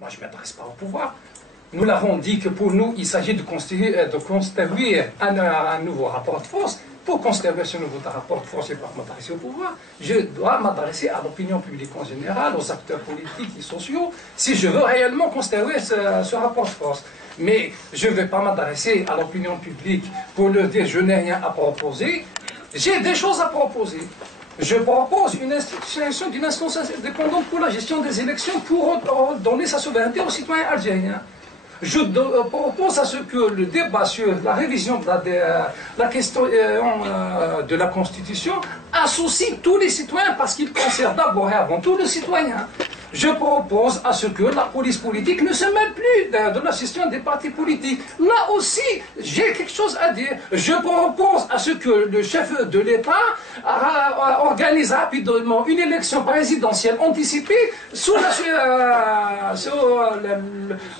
Moi, je ne m'intéresse pas au pouvoir. Nous l'avons dit que pour nous, il s'agit de construire un nouveau rapport de force. Pour construire ce nouveau rapport de force, je ne vais pas m'intéresser au pouvoir. Je dois m'adresser à l'opinion publique en général, aux acteurs politiques et sociaux, si je veux réellement construire ce rapport de force. Mais je ne vais pas m'adresser à l'opinion publique pour leur dire je n'ai rien à proposer. J'ai des choses à proposer. Je propose une institution d'une instance indépendante pour la gestion des élections pour donner sa souveraineté aux citoyens algériens. Je propose à ce que le débat sur la révision de la question de la Constitution associe tous les citoyens parce qu'il concerne d'abord et avant tout le citoyen. Je propose à ce que la police politique ne se mêle plus de la gestion des partis politiques. Là aussi, j'ai quelque chose à dire. Je propose à ce que le chef de l'État organise rapidement une élection présidentielle anticipée sous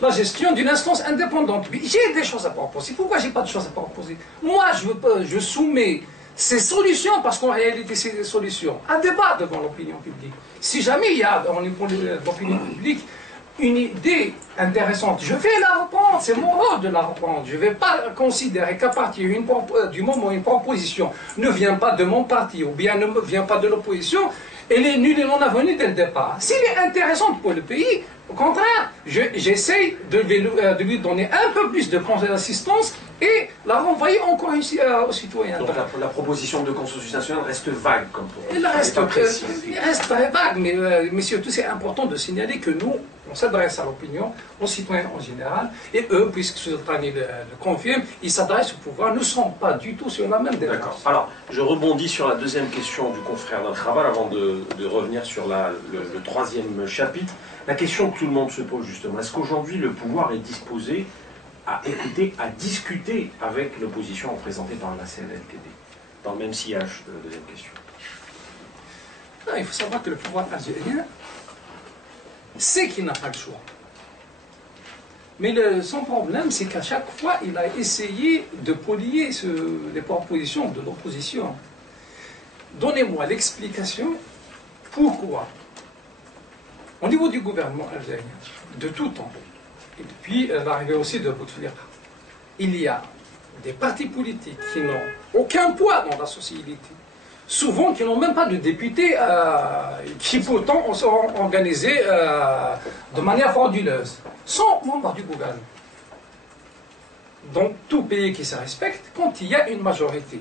la gestion d'une instance indépendante. J'ai des choses à proposer. Pourquoi j'ai pas de choses à proposer? Moi, je soumets ces solutions, parce qu'en réalité, c'est des solutions, à débat devant l'opinion publique. Si jamais il y a dans l'opinion publique une idée intéressante, je vais la reprendre, c'est mon rôle de la reprendre. Je ne vais pas considérer qu'à partir du moment où une proposition ne vient pas de mon parti ou bien ne vient pas de l'opposition, elle est nulle et non avenue dès le départ. S'il est intéressante pour le pays, au contraire, j'essaye de lui donner un peu plus de consistance et la renvoyer encore ici aux citoyens. Donc la proposition de consensus national reste vague comme pour elle reste très vague, mais surtout c'est important de signaler que nous, on s'adresse à l'opinion, aux citoyens en général, et eux, puisque Sultani le confirme, ils s'adressent au pouvoir, nous ne sommes pas du tout sur la même démarche. D'accord. Alors, je rebondis sur la deuxième question du confrère d'Al-Khabar avant de revenir sur le troisième chapitre. La question que tout le monde se pose justement, est-ce qu'aujourd'hui le pouvoir est disposé à écouter, à discuter avec l'opposition représentée par la CNLTD? Dans le même sillage de la deuxième question. Non, il faut savoir que le pouvoir algérien sait qu'il n'a pas le choix. Mais son problème, c'est qu'à chaque fois, il a essayé de polier les propositions de l'opposition. Donnez-moi l'explication pourquoi, au niveau du gouvernement algérien, de tout temps, et depuis l'arrivée aussi de Bouteflika, il y a des partis politiques qui n'ont aucun poids dans la société, souvent qui n'ont même pas de députés, qui pourtant sont organisés de manière frauduleuse, sont membres du gouvernement. Donc tout pays qui se respecte, quand il y a une majorité,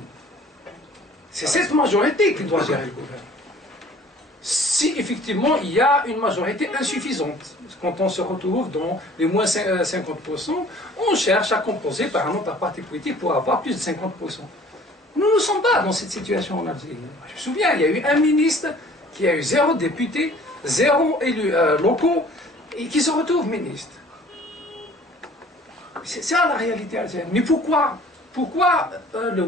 c'est cette majorité qui doit gérer le gouvernement. Si effectivement il y a une majorité insuffisante, quand on se retrouve dans les moins 50%, on cherche à composer par un autre parti politique pour avoir plus de 50%. Nous ne sommes pas dans cette situation en Algérie. Je me souviens, il y a eu un ministre qui a eu 0 député, 0 élus locaux, et qui se retrouve ministre. C'est ça la réalité algérienne. Mais pourquoi le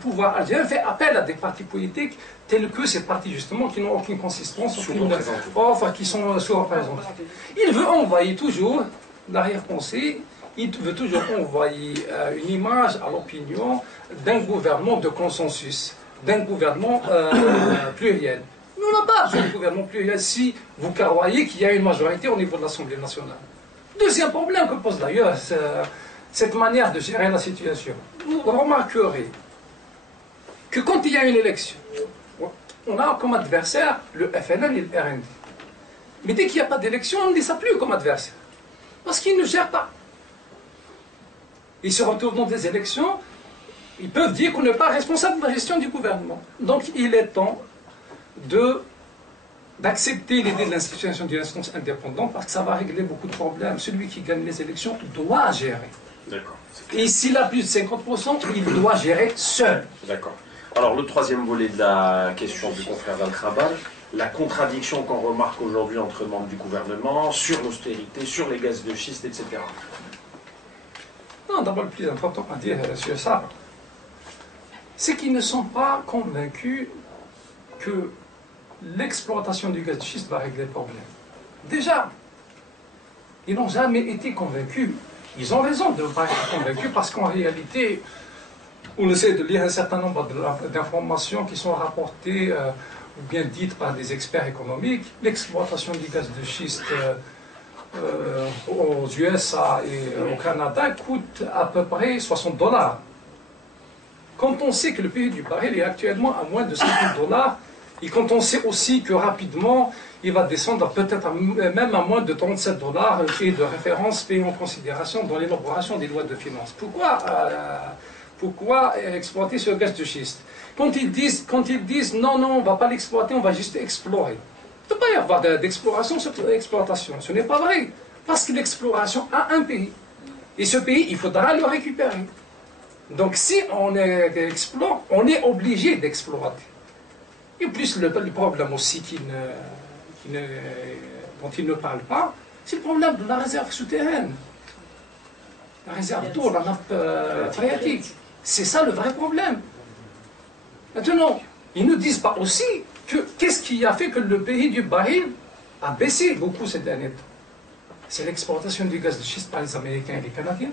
pouvoir algérien fait appel à des partis politiques tels que ces partis justement qui n'ont aucune consistance, qui sont sous-représentés? Il veut envoyer toujours, l'arrière-pensée, il veut toujours envoyer une image à l'opinion d'un gouvernement de consensus, d'un gouvernement pluriel. Nous n'avons pas besoin de gouvernement pluriel si vous croyez qu'il y a une majorité au niveau de l'Assemblée nationale. Deuxième problème que pose d'ailleurs cette manière de gérer la situation. Vous remarquerez que quand il y a une élection, on a comme adversaire le FNL et le RND. Mais dès qu'il n'y a pas d'élection, on ne les a plus comme adversaire. Parce qu'ils ne gèrent pas. Ils se retrouvent dans des élections, ils peuvent dire qu'on n'est pas responsable de la gestion du gouvernement. Donc il est temps d'accepter l'idée de l'institution d'une instance indépendante parce que ça va régler beaucoup de problèmes. Celui qui gagne les élections doit gérer. D'accord. Et s'il a plus de 50%, il doit gérer seul. D'accord. Alors le troisième volet de la question du confrère d'Al-Khabar, la contradiction qu'on remarque aujourd'hui entre membres du gouvernement sur l'austérité, sur les gaz de schiste, etc. Non, d'abord le plus important à dire sur ça, c'est qu'ils ne sont pas convaincus que l'exploitation du gaz de schiste va régler le problème. Déjà, ils n'ont jamais été convaincus. Ils ont raison de ne pas être convaincus parce qu'en réalité, on essaie de lire un certain nombre d'informations qui sont rapportées ou bien dites par des experts économiques. L'exploitation du gaz de schiste aux USA et au Canada coûte à peu près $60. Quand on sait que le prix du baril est actuellement à moins de $50, et quand on sait aussi que rapidement, il va descendre peut-être même à moins de $37, et de référence payé en considération dans l'élaboration des lois de finances. Pourquoi exploiter ce gaz de schiste? Quand ils disent non, non, on ne va pas l'exploiter, on va juste explorer. Il ne peut pas y avoir d'exploration sur l'exploitation. Ce n'est pas vrai. Parce que l'exploration a un pays. Et ce pays, il faudra le récupérer. Donc si on explore, on est obligé d'exploiter. Et plus le problème aussi dont il ne parle pas, c'est le problème de la réserve souterraine. La réserve d'eau, la nappe phréatique. C'est ça le vrai problème. Maintenant, ils ne disent pas aussi qu'est-ce qui a fait que le prix du baril a baissé beaucoup ces derniers temps. C'est l'exportation du gaz de schiste par les Américains et les Canadiens.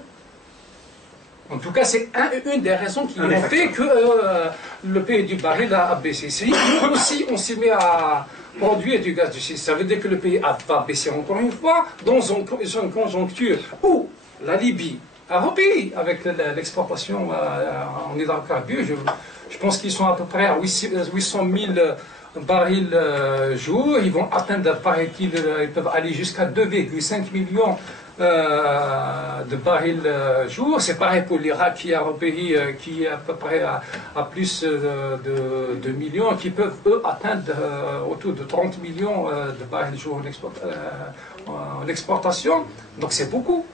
En tout cas, c'est une des raisons qui ont fait que le prix du baril a baissé. Si nous aussi, on s'y met à produire du gaz de schiste, ça veut dire que le pays va baisser encore une fois dans une conjoncture où la Libye a repayé avec l'exportation en hydrocarbures. Je pense qu'ils sont à peu près à 800 000 barils jour. Ils vont atteindre, paraît-il, ils peuvent aller jusqu'à 2,5 millions de barils jour. C'est pareil pour l'Irak qui a repayé, qui est à peu près à plus de millions, qui peuvent, eux, atteindre autour de 30 millions de barils jour en exportation. Donc c'est beaucoup.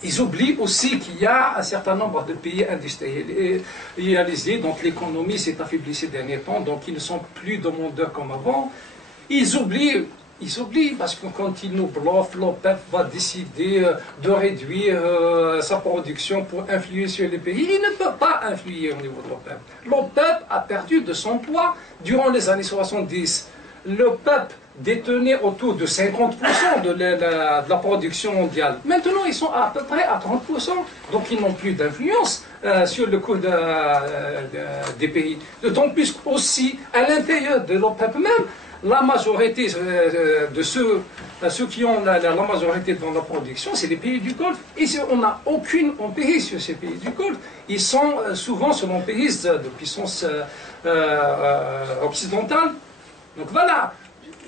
Ils oublient aussi qu'il y a un certain nombre de pays industrialisés dont l'économie s'est affaiblie ces derniers temps, donc ils ne sont plus demandeurs comme avant. Ils oublient parce que quand ils nous bluffent, l'OPEP va décider de réduire sa production pour influer sur les pays. Il ne peut pas influer au niveau de l'OPEP. L'OPEP a perdu de son poids durant les années 70. L'OPEP détenaient autour de 50% de la production mondiale. Maintenant, ils sont à peu près à 30%, donc ils n'ont plus d'influence sur le cours des pays. D'autant plus aussi, à l'intérieur de l'OPEP même, la majorité de ceux qui ont la majorité dans la production, c'est les pays du Golfe. Et on n'a aucune emprise sur ces pays du Golfe. Ils sont souvent sur l'emprise de puissance occidentale. Donc voilà.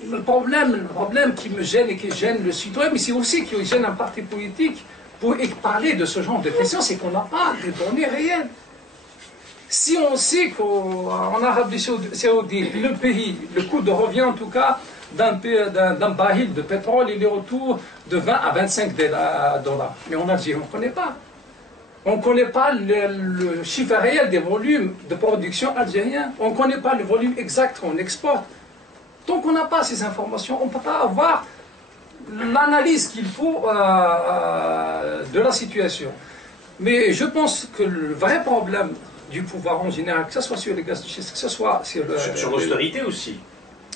Le problème qui me gêne et qui gêne le citoyen, mais c'est aussi qui gêne un parti politique pour parler de ce genre de questions, c'est qu'on n'a pas de données réelles. Si on sait qu'en Arabie Saoudite, le coût de revient en tout cas d'un baril de pétrole, il est autour de 20 à 25 $. Mais en Algérie, on ne connaît pas. On ne connaît pas le chiffre réel des volumes de production algériens. On ne connaît pas le volume exact qu'on exporte. Donc on n'a pas ces informations, on ne peut pas avoir l'analyse qu'il faut de la situation. Mais je pense que le vrai problème du pouvoir en général, que ce soit sur les gaz de schiste, que ce soit sur l'austérité aussi.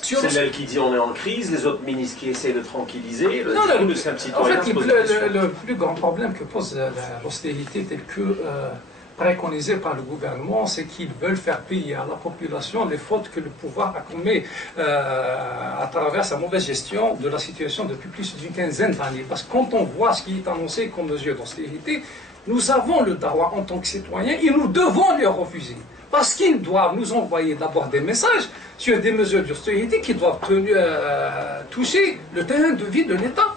C'est elle qui dit on est en crise, les autres ministres qui essaient de tranquilliser, le simple citoyen. En fait, le plus grand problème que pose l'austérité telle que préconisée par le gouvernement, c'est qu'ils veulent faire payer à la population les fautes que le pouvoir a commises à travers sa mauvaise gestion de la situation depuis plus d'une quinzaine d'années. Parce que quand on voit ce qui est annoncé comme mesure d'austérité, nous avons le droit en tant que citoyens et nous devons les refuser. Parce qu'ils doivent nous envoyer d'abord des messages sur des mesures d'austérité qui doivent toucher le terrain de vie de l'État.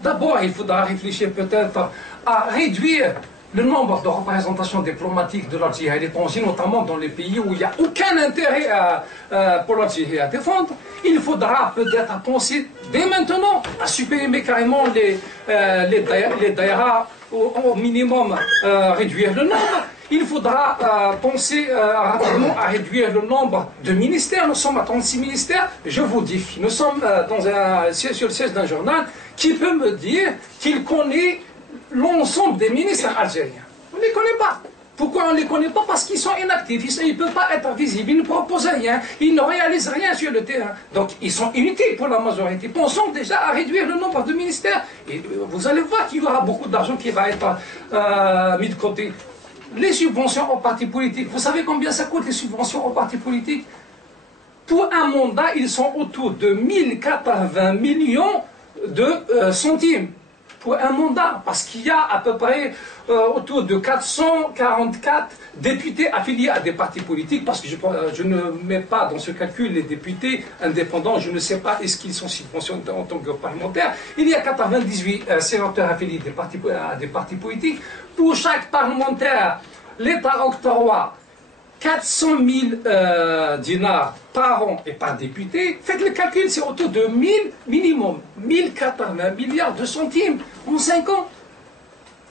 D'abord, il faudra réfléchir peut-être à réduire le nombre de représentations diplomatiques de l'Algérie à l'étranger, notamment dans les pays où il n'y a aucun intérêt pour l'Algérie à défendre. Il faudra peut-être penser dès maintenant à supprimer carrément les daïras, au minimum réduire le nombre. Il faudra penser rapidement à réduire le nombre de ministères. Nous sommes à 36 ministères. Je vous dis, nous sommes sur le siège d'un journal qui peut me dire qu'il connaît l'ensemble des ministres algériens. On ne les connaît pas. Pourquoi on ne les connaît pas? Parce qu'ils sont inactifs, ils ne peuvent pas être visibles, ils ne proposent rien, ils ne réalisent rien sur le terrain. Donc ils sont inutiles pour la majorité. Pensons déjà à réduire le nombre de ministères. Et vous allez voir qu'il y aura beaucoup d'argent qui va être mis de côté. Les subventions aux partis politiques, vous savez combien ça coûte les subventions aux partis politiques? Pour un mandat, ils sont autour de 1080 millions de centimes pour un mandat, parce qu'il y a à peu près autour de 444 députés affiliés à des partis politiques, parce que je ne mets pas dans ce calcul les députés indépendants, je ne sais pas est-ce qu'ils sont subventionnés en tant que parlementaires. Il y a 98 sénateurs affiliés à des partis politiques. Pour chaque parlementaire, l'État octroie 400 000 dinars par an et par député. Faites le calcul, c'est autour de 1000 minimum, 1080 milliards de centimes en 5 ans.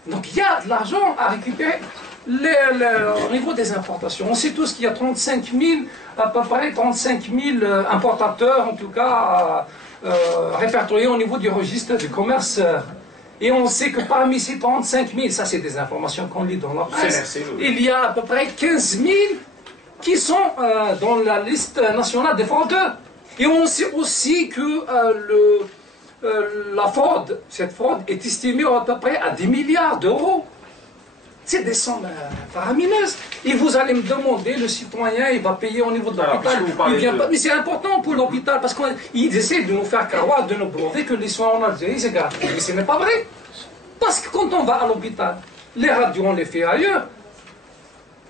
Donc il y a de l'argent à récupérer au niveau des importations. On sait tous qu'il y a 35 000, à peu près 35 000 importateurs, en tout cas, répertoriés au niveau du registre du commerce. Et on sait que parmi ces 35 000, ça c'est des informations qu'on lit dans la presse, il y a à peu près 15 000 qui sont dans la liste nationale des fraudeurs. Et on sait aussi que la fraude, cette fraude est estimée à peu près à 10 milliards d'euros. C'est des sommes faramineuses. Et vous allez me demander, le citoyen, il va payer au niveau de l'hôpital. Mais c'est important pour l'hôpital, parce qu'ils essaient de nous faire croire, de nous prouver que les soins en Algérie, c'est gratuit. Mais ce n'est pas vrai. Parce que quand on va à l'hôpital, les radios, on les fait ailleurs.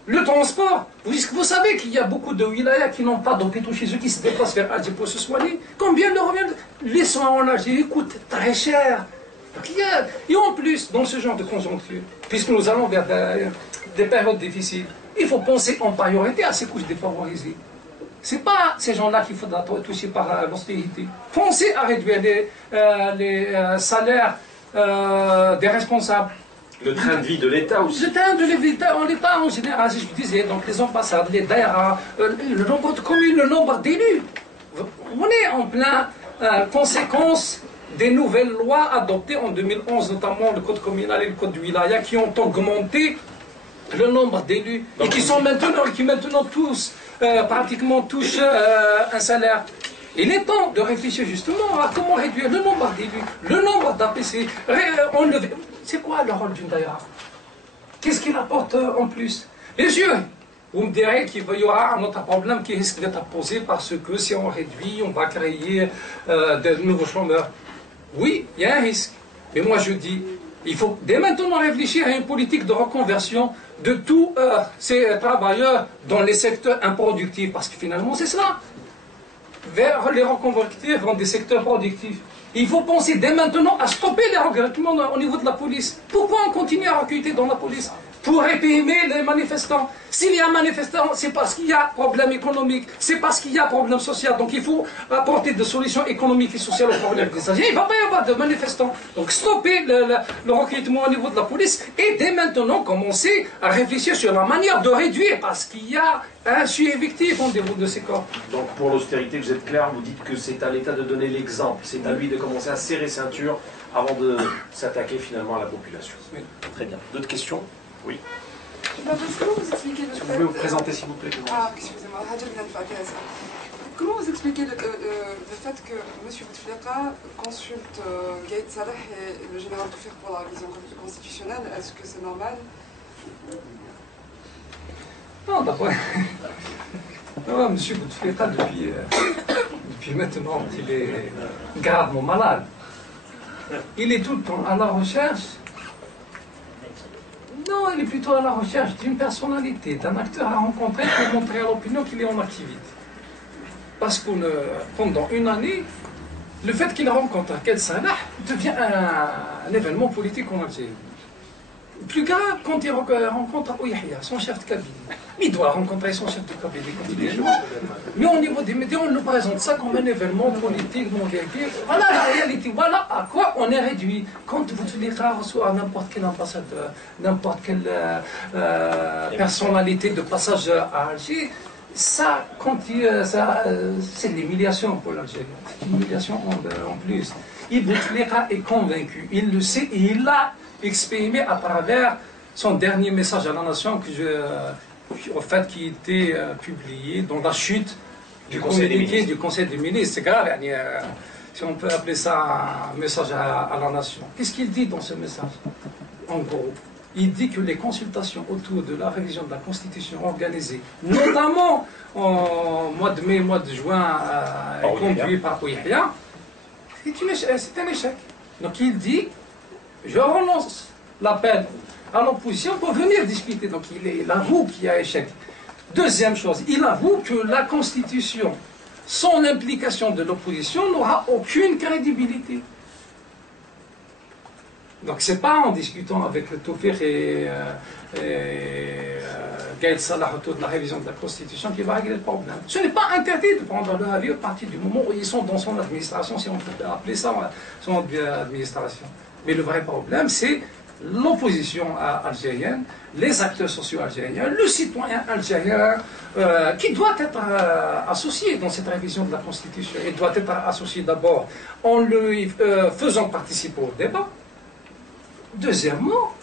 Le transport, vous savez qu'il y a beaucoup de wilayas qui n'ont pas d'hôpitaux chez eux, qui se déplacent vers Alger pour se soigner. Combien leur revient? Les soins en Algérie coûtent très cher. Et en plus, dans ce genre de conjoncture, puisque nous allons vers des périodes difficiles, il faut penser en priorité à ces couches défavorisées. Ce n'est pas ces gens-là qu'il faudra toucher par l'austérité. Pensez à réduire les salaires des responsables. Le train de vie de l'État aussi. Le train de l'État en général, si je vous disais, donc les ambassades, les daïras, le nombre de communes, le nombre d'élus. On est en plein conséquence des nouvelles lois adoptées en 2011, notamment le code communal et le code du wilaya, qui ont augmenté le nombre d'élus et qui maintenant tous, pratiquement touchent un salaire. Il est temps de réfléchir justement à comment réduire le nombre d'élus, le nombre d'APC. C'est quoi le rôle d'une daïra? Qu'est-ce qu'il apporte en plus? Bien sûr, vous me direz qu'il y aura un autre problème qui risque d'être posé parce que si on réduit, on va créer de nouveaux chômeurs. Oui, il y a un risque. Mais moi je dis, il faut dès maintenant réfléchir à une politique de reconversion de tous ces travailleurs dans les secteurs improductifs. Parce que finalement c'est cela. Vers les reconvertir dans des secteurs productifs. Il faut penser dès maintenant à stopper les recrutements au niveau de la police. Pourquoi on continue à recruter dans la police? Pour réprimer les manifestants. S'il y a un manifestant, c'est parce qu'il y a problème économique, c'est parce qu'il y a problème social. Donc il faut apporter des solutions économiques et sociales aux problèmes des Algériens. Il ne va pas y avoir de manifestants. Donc stopper le recrutement au niveau de la police et dès maintenant commencer à réfléchir sur la manière de réduire parce qu'il y a un suivi victime au niveau de ces corps. Donc pour l'austérité, vous êtes clair, vous dites que c'est à l'État de donner l'exemple, c'est à lui de commencer à serrer ceinture avant de s'attaquer finalement à la population. Oui. Très bien. D'autres questions? Oui. Comment vous expliquez le fait... Vous pouvez vous présenter s'il vous plaît. Ah, excusez-moi, comment vous expliquez le fait que M. Bouteflika consulte Gaïd Salah et le général Toufir pour la révision constitutionnelle? Est-ce que c'est normal? Non, d'abord, M. Bouteflika, depuis maintenant qu'il est gravement malade, il est tout le temps à la recherche. Non, il est plutôt à la recherche d'une personnalité, d'un acteur à rencontrer pour montrer à l'opinion qu'il est en activité. Parce que pendant une année, le fait qu'il rencontre Gaïd Salah devient un événement politique en Algérie. Plus grave quand il rencontre Ouyahia, son chef de cabinet. Il doit rencontrer son chef de cabinet quand il est loin. Mais au niveau des médias, on nous présente ça comme un événement politique non vécu. Voilà la réalité, voilà à quoi on est réduit. Quand Bouteflika reçoit n'importe quel ambassadeur, n'importe quelle personnalité de passage à Alger, ça, c'est l'humiliation pour l'Algérie. C'est une humiliation en plus. Et Bouteflika est convaincu, il le sait et il l'a exprimé à travers son dernier message à la nation qui était publié dans la chute du communiqué du Conseil des ministres. C'est grave, si on peut appeler ça un message à la nation. Qu'est-ce qu'il dit dans ce message? En gros, il dit que les consultations autour de la révision de la Constitution organisées, notamment en mois de mai, mois de juin, conduites par Ouyahia, c'est un échec. Donc il dit, je relance l'appel à l'opposition pour venir discuter. Donc il avoue qu'il y a échec. Deuxième chose, il avoue que la Constitution, sans l'implication de l'opposition, n'aura aucune crédibilité. Donc c'est pas en discutant avec le Toufir et Gaël Salah autour de la révision de la Constitution qui va régler le problème. Ce n'est pas interdit de prendre leur avis à partir du moment où ils sont dans son administration, si on peut appeler ça son administration. Mais le vrai problème, c'est l'opposition algérienne, les acteurs sociaux algériens, le citoyen algérien qui doit être associé dans cette révision de la Constitution. Il doit être associé d'abord en le faisant participer au débat. Deuxièmement,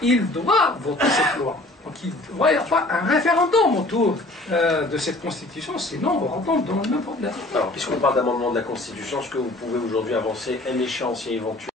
il doit voter cette loi. Donc il doit y avoir un référendum autour de cette Constitution, sinon on retombe dans le même problème. Alors, puisqu'on parle d'amendement de la Constitution, est-ce que vous pouvez aujourd'hui avancer un échéancier éventuel